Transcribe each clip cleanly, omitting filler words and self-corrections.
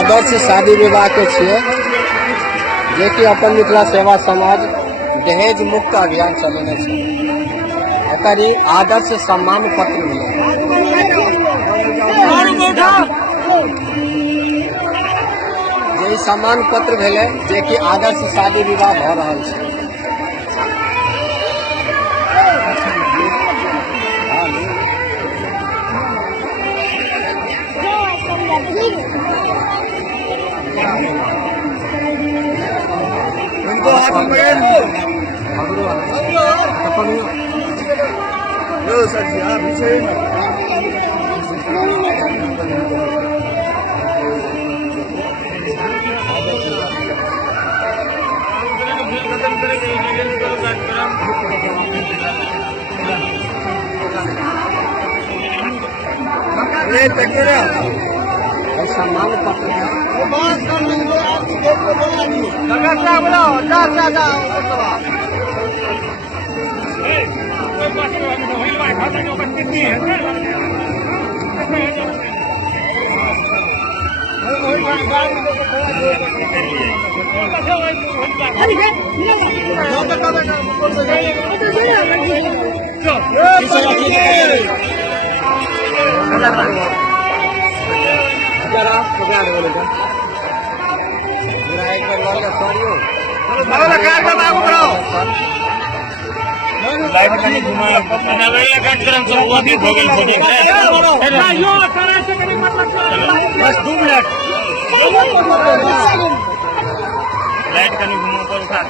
आदर्श शादी विवाह के छिए जे कि अपन मिथिला सेवा समाज दहेज मुक्त अभियान चलेने छे। एकर ई आदर्श सम्मान पत्र मिले जे सम्मान पत्र भेले जे कि आदर्श शादी विवाह भ रहल छे। इनको हाथ लो सर जी, आप पीछे सम्मान पत्र बस 2 मिनट लाइट का नहीं घुमा पर उठा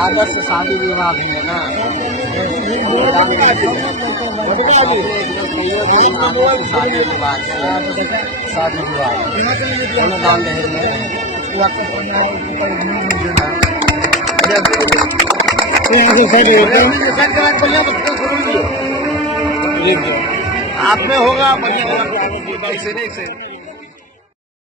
आदर्श शादी विवाह भी है ना। शादी विवाह दान आप में होगा बढ़िया।